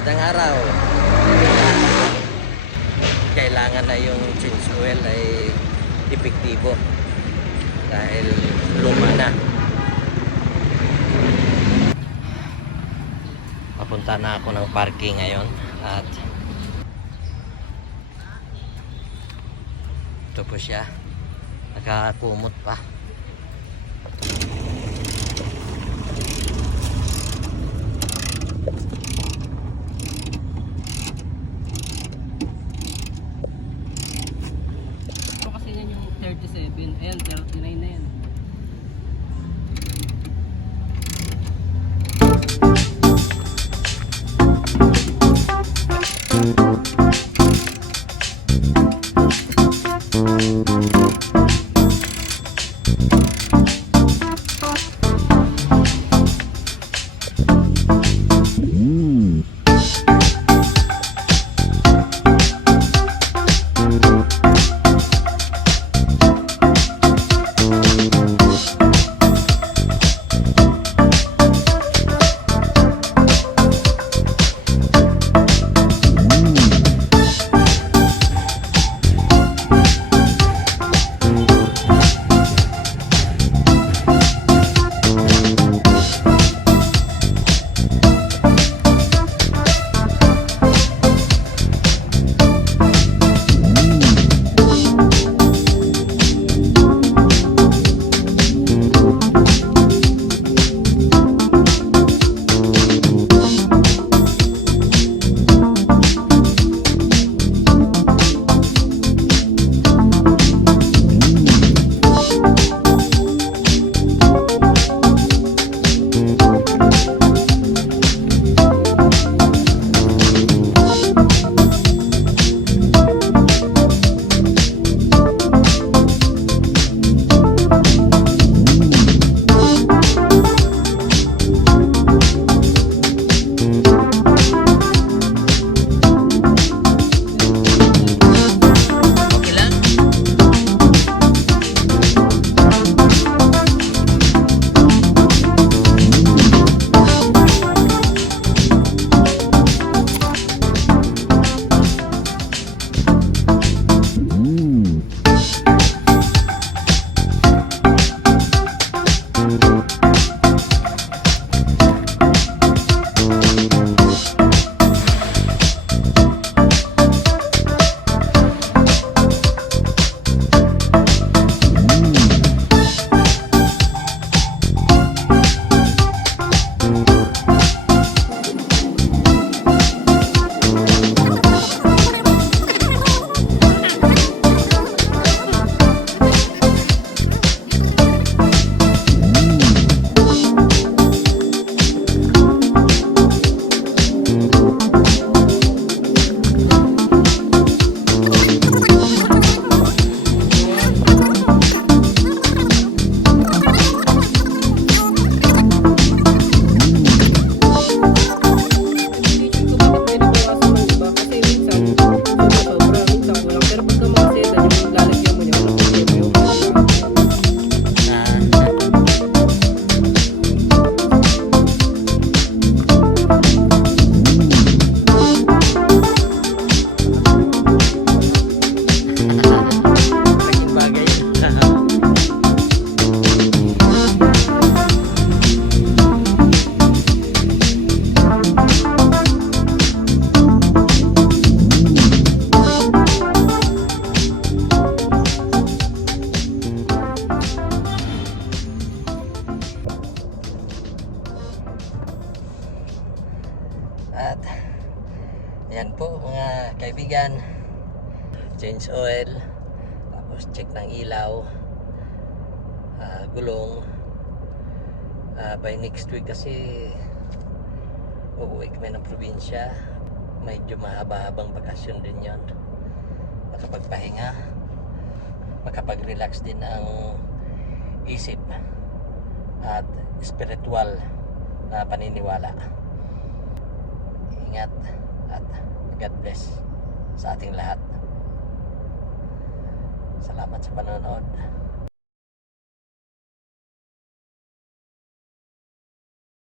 Magandang araw. Kailangan na yung change oil ay epektibo dahil luma na. Papunta na ako ng parking ngayon at ito po siya. Nakakumot pa. 27. Ayan, 39 na yan. At yan po mga kaibigan. Change oil. Tapos check ng ilaw. ah, gulong. Ah, by next week kasi uuwi kami ng probinsya. Medyo mahaba-habang bakasyon din yon. Makapagpahinga. Makapag-relax din ang isip at spiritual na paniniwala ingat at God bless sa ating lahat. Salamat sa panonood.